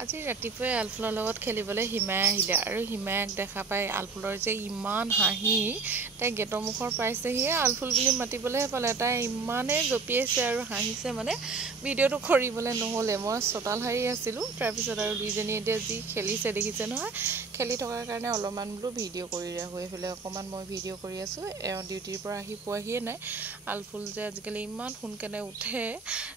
আজি ৰাতিপুৱাই আলফুলৰ লগত খেলিবলৈ হিমাই আহিলে আৰু হিমায়ক দেখা পাই আলফুলৰ যে ইমান হাঁহি তাই গেটৰ মুখৰ পাইছেহিয়ে আলফুল বুলি মাতিবলৈহে পালে তাই ইমানেই জঁপিয়াইছে আৰু হাঁহিছে মানে ভিডিঅ'টো কৰিবলৈ নহ'লে মই চোতাল সাৰি আছিলোঁ তাৰপিছত আৰু দুইজনী এতিয়া যি খেলিছে দেখিছে নহয় খেলি থকাৰ কাৰণে অলপমান বোলো ভিডিঅ' কৰি ৰাখোঁ এইফালে অকণমান মই ভিডিঅ' কৰি আছোঁ এওঁ ডিউটিৰ পৰা আহি পোৱাহিয়ে নাই আলফুল যে আজিকালি ইমান সোনকালে উঠে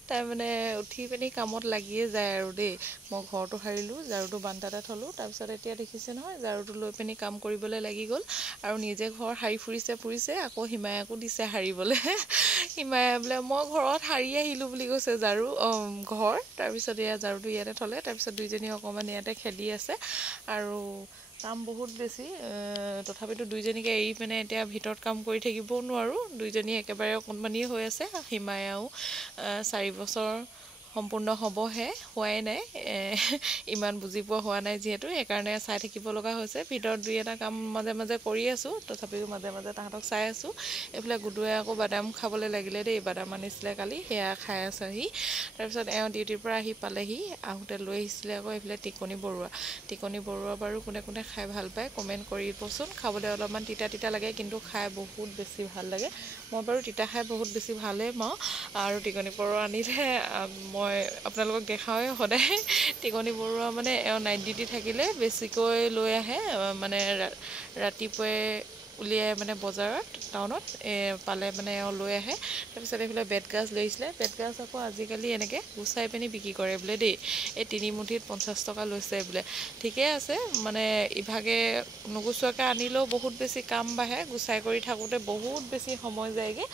তাই মানে উঠি পিনি কামত লাগিয়ে যায় আৰু দেই মই ঘৰটো সাৰিলোঁ ঝাৰুটো বান্দাতে থলোঁ তাৰপিছত এতিয়া দেখিছে নহয় ঝাৰুটো লৈ পিনি কাম কৰিবলৈ লাগি গ'ল আৰু নিজে ঘৰ সাৰি ফুৰিছে আকৌ হিমায়কো দিছে সাৰিবলৈ হিমায়ে বোলে মই ঘৰত সাৰি আহিলোঁ বুলি কৈছে ঝাৰু ঘৰ তাৰপিছত এয়া ঝাৰুটো ইয়াতে থ'লে তাৰপিছত দুইজনী অকণমান ইয়াতে খেলি আছে আৰু কাম বহুত বেছি তথাপিতো দুইজনীকে এৰি পিনে এতিয়া ভিতৰত কাম কৰি থাকিবও নোৱাৰোঁ দুইজনী একেবাৰে অকণমানিয়ে হৈ আছে হিমায়েও 4 বছৰ সম্পূৰ্ণ হ'বহে হোৱাই নাই ইমান বুজি পোৱা হোৱা নাই যিহেতু সেইকাৰণে চাই থাকিব লগা হৈছে ভিতৰত দুই এটা কাম মাজে মাজে কৰি আছোঁ তথাপিও মাজে মাজে তাহাঁতক চাই আছোঁ এইফালে গুডুৱে আকৌ বাদাম খাবলৈ লাগিলে দেই বাদাম আনিছিলে কালি সেয়া খাই আছেহি তাৰপিছত এওঁ ডিউটিৰ পৰা আহি পালেহি আহোঁতে লৈ আহিছিলে আকৌ এইফালে টিকনি বৰুৱা বাৰু কোনে কোনে খাই ভাল পায় কমেণ্ট কৰিবচোন খাবলৈ অলপমান তিতা লাগে কিন্তু খাই বহুত বেছি ভাল লাগে মই বাৰু তিতা খাই বহুত বেছি ভালেই পাওঁ আৰু টিকনি বৰুৱা আনিলে মই আপোনালোকক দেখাওঁৱে সদায় টিকনি বৰুৱা মানে এওঁ নাইট ডিউটি থাকিলে বেছিকৈ লৈ আহে মানে ৰাতিপুৱাই উলিয়াই মানে বজাৰত টাউনত পালে মানে এওঁ লৈ আহে তাৰপিছত এইফালে বেতগাজ লৈ আহিছিলে বেতগাজ আকৌ আজিকালি এনেকৈ গুচাই পিনি বিক্ৰী কৰে বোলে দেই এই 3 মুঠিত 50 টকা লৈছে বোলে ঠিকে আছে মানে ইভাগে নুগুচোৱাকৈ আনিলেও বহুত বেছি কাম বাঢ়ে গুচাই কৰি থাকোঁতে বহুত বেছি সময় যায়গৈ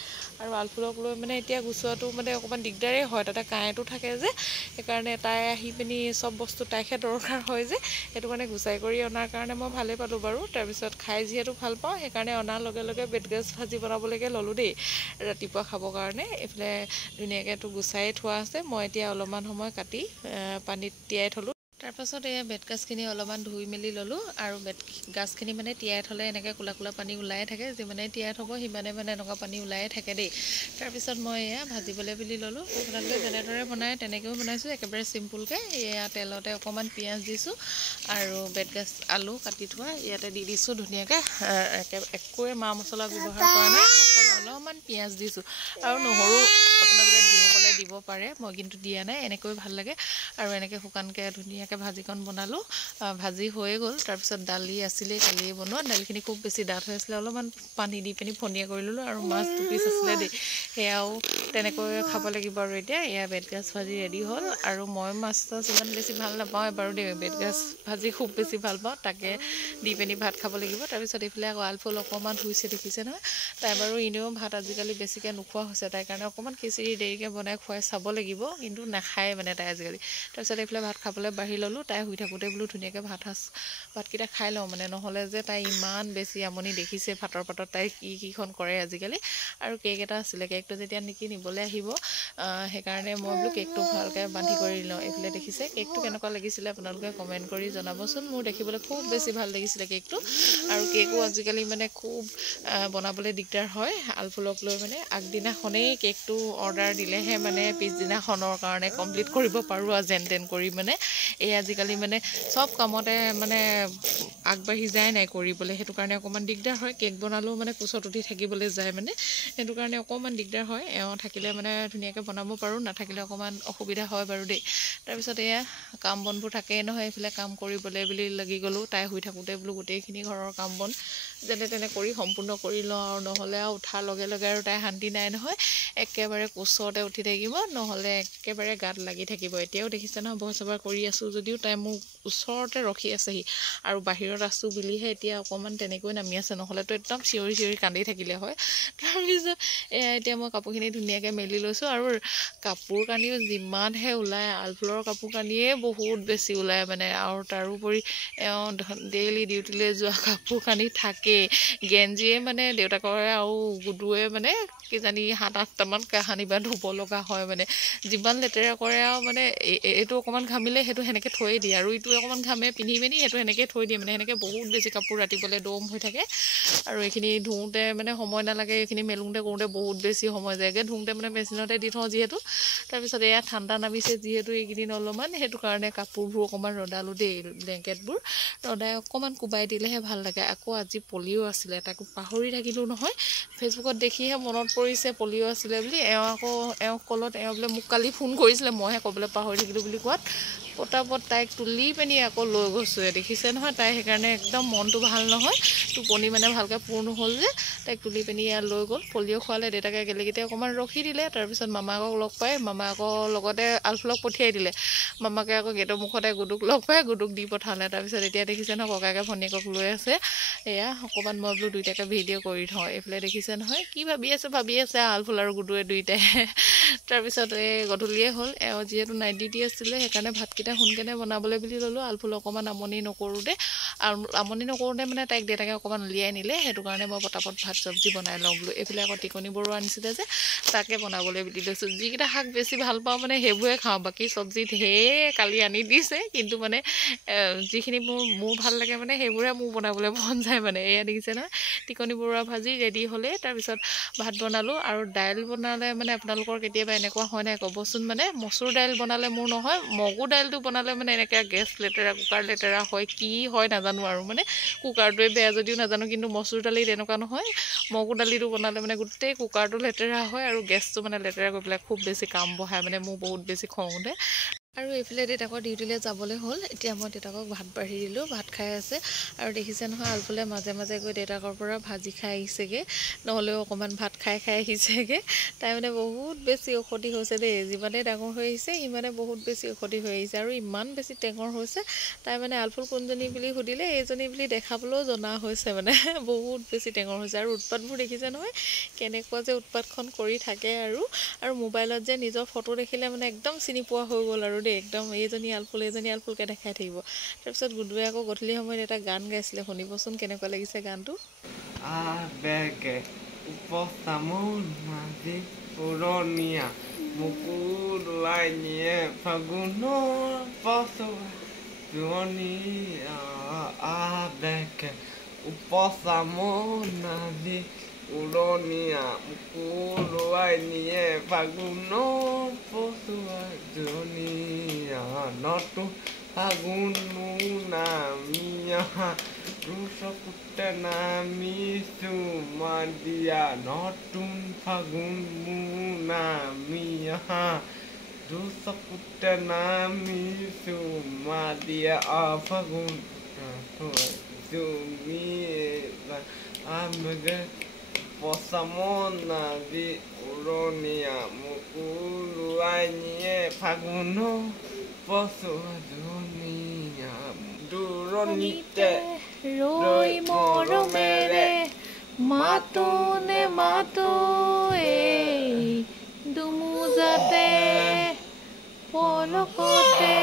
আৰু আলফুলক লৈ মানে এতিয়া গুচোৱাটো মানে অকণমান দিগদাৰেই হয় তাতে কাৰেণ্টো থাকে যে সেইকাৰণে তাই আহি পিনি চব বস্তু তাইকহে দৰকাৰ হয় যে সেইটো কাৰণে গুচাই কৰি অনাৰ কাৰণে মই ভালেই পালোঁ বাৰু তাৰপিছত খাই যিহেতু ভাল পাওঁ সেইকাৰণে অনাৰ লগে লগে বেতগাজ ভাজি বনাবলৈকে ল'লোঁ দেই ৰাতিপুৱা খাবৰ কাৰণে এইফালে ধুনীয়াকৈতো গুচাই থোৱা আছে মই এতিয়া অলপমান সময় কাটি পানীত তিয়াই থলোঁ তাৰপাছত এয়া বেতগাজখিনি অলপমান ধুই মেলি ল'লোঁ আৰু বেতগাজখিনি মানে তিয়াই থ'লে এনেকৈ কোলা কোলা পানী ওলাই থাকে যিমানে তিয়াই থ'ব সিমানে মানে এনেকুৱা পানী ওলাই থাকে দেই তাৰপিছত মই এয়া ভাজিবলৈ বুলি ল'লোঁ আপোনালোকে যেনেদৰে বনায় তেনেকৈও বনাইছোঁ একেবাৰে চিম্পুলকৈ এয়া তেলতে অকণমান পিঁয়াজ দিছোঁ আৰু বেতগাজ আলু কাটি থোৱা ইয়াতে দি দিছোঁ ধুনীয়াকৈ একোৱে মা মছলা ব্যৱহাৰ কৰা নাই অকল অলপমান পিঁয়াজ দিছোঁ আৰু নহৰু আপোনালোকে দিওঁ ক'লে দিব পাৰে মই কিন্তু দিয়া নাই এনেকৈ ভাল লাগে আৰু এনেকৈ শুকানকৈ ধুনীয়াকৈ ভাজিকণ বনালোঁ ভাজি হৈয়ে গ'ল তাৰপিছত দালি আছিলেই কালিয়ে বনোৱা দালিখিনি খুব বেছি ডাঠ হৈ আছিলে অলপমান পানী দি পিনি পনীয়া কৰি ল'লোঁ আৰু মাছ 2 পিচ আছিলে দেই সেয়াও তেনেকৈ খাব লাগিব আৰু এতিয়া এয়া বেতগাজ ভাজি ৰেডি হ'ল আৰু মই মাছ ইমান বেছি ভাল নাপাওঁ বাৰু দেই বেতগাজ ভাজি খুব বেছি ভাল পাওঁ তাকে দি পিনি ভাত খাব লাগিব তাৰপিছত এইফালে আকৌ আলফুল অকণমান শুইছে দেখিছে নহয় তাই বাৰু এনেও ভাত আজিকালি বেছিকৈ নোখোৱা হৈছে তাইৰ কাৰণে অকণমান খিচিৰি দেৰিকৈ বনাই খুৱাই চাব লাগিব কিন্তু নাখায় মানে তাই আজিকালি তাৰপিছত এইফালে ভাত খাবলৈ বাঢ়ি ল'লোঁ তাই শুই থাকোঁতে বোলো ধুনীয়াকৈ ভাতকেইটা খাই লওঁ মানে নহ'লে যে তাই ইমান বেছি আমনি দেখিছে ভাতৰ পাতত তাই কিখন কৰে আজিকালি আৰু কেক এটা আছিলে কেকটো যেতিয়া নেকি নিবলৈ আহিব সেইকাৰণে মই বোলো কেকটো ভালকৈ বান্ধি কৰি লওঁ এইফালে দেখিছে কেকটো কেনেকুৱা লাগিছিলে আপোনালোকে কমেণ্ট কৰি জনাবচোন মোৰ দেখিবলৈ খুব বেছি ভাল লাগিছিলে কেকটো আৰু কেকো আজিকালি মানে খুব বনাবলৈ দিগদাৰ হয় আলফুলক লৈ মানে আগদিনাখনেই কেকটো অৰ্ডাৰ দিলেহে মানে পিছদিনাখনৰ কাৰণে কমপ্লিট কৰিব পাৰোঁ আৰু যেন তেন কৰি মানে এই আজিকালি মানে চব কামতে মানে আগবাঢ়ি যায় নাই কৰিবলৈ সেইটো কাৰণে অকণমান দিগদাৰ হয় কেক বনালেও মানে কোচত উঠি থাকিবলৈ যায় মানে সেইটো কাৰণে অকণমান দিগদাৰ হয় এওঁ থাকিলে মানে ধুনীয়াকৈ বনাব পাৰোঁ নাথাকিলে অকণমান অসুবিধা হয় বাৰু দেই তাৰপিছত এয়া কাম বনবোৰ থাকেই নহয় এইফালে কাম কৰিবলৈ বুলি লাগি গ'লোঁ তাই শুই থাকোঁতে বোলো গোটেইখিনি ঘৰৰ কাম বন যেনে তেনে কৰি সম্পূৰ্ণ কৰি লওঁ আৰু নহ'লে আৰু উঠাৰ লগে লগে আৰু তাই শান্তি নাই নহয় একেবাৰে কোচতে উঠি থাকিব নহ'লে একেবাৰে গাত লাগি থাকিব এতিয়াও দেখিছে নহয় বহৰ কৰি আছোঁ যদিও তাই মোৰ ওচৰতে ৰখি আছেহি আৰু বাহিৰত আছোঁ বুলিহে এতিয়া অকণমান তেনেকৈ নামি আছে নহ'লেতো একদম চিঞৰি কান্দি থাকিলে হয় তাৰপিছত এতিয়া মই কাপোৰখিনি ধুনীয়াকৈ মেলি লৈছোঁ আৰু কাপোৰ কানিও যিমানহে ওলায় আলফুলৰ কাপোৰ কানিয়ে বহুত বেছি ওলায় মানে আৰু তাৰোপৰি এওঁ ডেইলি ডিউটিলৈ যোৱা কাপোৰ কানি থাকে একেই গেঞ্জিয়ে মানে দেউতাকৰে আৰু গুডুৱে মানে কিজানি 7-8টামান কাহানি বা ধুব লগা হয় মানে যিমান লেতেৰা কৰে আৰু মানে এইটো অকণমান ঘামিলে সেইটো সেনেকৈ থৈয়ে দিয়ে আৰু ইটো অকণমান ঘামে পিন্ধি পিনি সেইটো সেনেকৈ থৈ দিয়ে মানে সেনেকৈ বহুত বেছি কাপোৰ ৰাতিপুৱালে দম হৈ থাকে আৰু এইখিনি ধুওঁতে মানে সময় নালাগে এইখিনি মেলোঁতে কৰোঁতে বহুত বেছি সময় যায়গৈ ধুওঁতে মানে মেচিনতে দি থওঁ যিহেতু তাৰপিছত এয়া ঠাণ্ডা নামিছে যিহেতু এইকেইদিন অলপমান সেইটো কাৰণে কাপোৰবোৰ অকণমান ৰ'দালোঁ দেই ব্লেংকেটবোৰ ৰ'দাই অকণমান কোবাই দিলেহে ভাল লাগে আকৌ আজি পলিঅ' আছিলে তাকো পাহৰি থাকিলোঁ নহয় ফেচবুকত দেখিহে মনত পৰিছে পলিঅ' আছিলে বুলি এওঁক কলত এওঁ বোলে মোক কালি ফোন কৰিছিলে মইহে ক'বলৈ পাহৰি থাকিলোঁ বুলি কোৱাত পটাপট তাইক তুলি পিনি আকৌ লৈ গৈছোঁ দেখিছে নহয় তাই সেইকাৰণে একদম মনটো ভাল নহয় টোপনি মানে ভালকৈ পূৰ নহ'ল যে তাইক তুলি পিনি ইয়াত লৈ গ'ল পলিঅ' খোৱালে দেউতাকে গেলেগিতে অকণমান ৰখি দিলে তাৰপিছত মামাকক লগ পাই মামাকৰ লগতে আলফুলক পঠিয়াই দিলে মামাকে আকৌ গেটৰ মুখতে গুডুক লগ পাই গুডুক দি পঠালে তাৰপিছত এতিয়া দেখিছে নহয় ককাকে ভনীয়েকক লৈ আছে এয়া অকণমান মই বোলো দুইটাকে ভিডিঅ' কৰি থওঁ এইফালে দেখিছে নহয় কি ভাবি আছে আলফুল আৰু গুডুৱে দুইটাই তাৰপিছত এই গধূলিয়ে হ'ল এওঁ যিহেতু নাইট ডিউটি আছিলে সেইকাৰণে ভাতকেইটা সোনকালে বনাবলৈ বুলি ল'লোঁ আলফুল অকণমান আমনি নকৰোঁতে মানে তাইক দেউতাকে অকণমান উলিয়াই নিলে সেইটো কাৰণে মই পটাপট ভাত চব্জি বনাই লওঁ বোলো এইফালে আকৌ টিকনিবোৰো আনিছিলে যে তাকে বনাবলৈ বুলি লৈছোঁ যিকেইটা শাক বেছি ভাল পাওঁ মানে সেইবোৰে খাওঁ বাকী চব্জি ঢেৰ কালি আনি দিছে কিন্তু মানে যিখিনি মোৰ ভাল লাগে মানে সেইবোৰে মোৰ বনাবলৈ মন যায় মানে এয়া দেখিছে নহয় টিকনি বৰুৱা ভাজি ৰেডি হ'লেই তাৰপিছত ভাত বনালোঁ আৰু দাইল বনালে মানে আপোনালোকৰ কেতিয়াবা এনেকুৱা হয় নাই ক'বচোন মানে মচুৰ দাইল বনালে মোৰ নহয় মগু দাইলটো বনালে মানে এনেকৈ গেছ লেতেৰা কুকাৰ লেতেৰা হয় কি হয় নাজানো আৰু মানে কুকাৰটোৱে বেয়া যদিও নাজানো কিন্তু মচুৰ দালি তেনেকুৱা নহয় মগু দালিটো বনালে মানে গোটেই কুকাৰটো লেতেৰা হয় আৰু গেছটো মানে লেতেৰা কৰি পেলাই খুব বেছি কাম বঢ়ায় মানে মোৰ বহুত বেছি খং উঠে আৰু এইফালে দেউতাকৰ ডিউটিলৈ যাবলৈ হ'ল এতিয়া মই দেউতাকক ভাত বাঢ়ি দিলোঁ ভাত খাই আছে আৰু দেখিছে নহয় আলফুলে মাজে মাজে গৈ দেউতাকৰ পৰা ভাজি খাই আহিছেগৈ নহ'লেও অকণমান ভাত খাই আহিছেগৈ তাই মানে বহুত বেছি ঔষধি হৈছে দেই যিমানেই ডাঙৰ হৈ আহিছে সিমানে বহুত বেছি ঔষধি হৈ আহিছে আৰু ইমান বেছি টেঙৰ হৈছে তাই মানে আলফুল কোনজনী বুলি সুধিলে এইজনী বুলি দেখাবলৈও জনা হৈছে মানে বহুত বেছি টেঙৰ হৈছে আৰু উৎপাতবোৰ দেখিছে নহয় কেনেকুৱা যে উৎপাতখন কৰি থাকে আৰু মোবাইলত যে নিজৰ ফটো দেখিলে মানে একদম চিনি পোৱা হৈ গ'ল আৰু দেই একদম এইজনী আলফুলকৈ দেখাই থাকিব তাৰপিছত গুডুৱে আকৌ গধূলি সময়ত এটা গান গাইছিলে শুনিবচোন কেনেকুৱা লাগিছে গানটো পুৰণীয়া মুকুল ওলাই নিয়ে ফাগুনৰ পছুৱনীয়া আবেগে উপচামনাজি উৰণীয়া মুকুল ওলাই নিয়ে ফাগুনৰ পছুৱনীয়া নতুন ফাগুন নামিয়া চকুতে নামিছো মাদিয়া নতুন ফাগুন নামিয়া চকুতে নামিছো মাদিয়া ফাগুন আবেগে পচামনাজি উৰণীয়া মুকুল ওলাই নিয়ে ফাগুনৰ পছুৱনীয়া দূৰণিতে ৰৈ মৰমেৰে মাতো এই দুমুজাতে পলকতে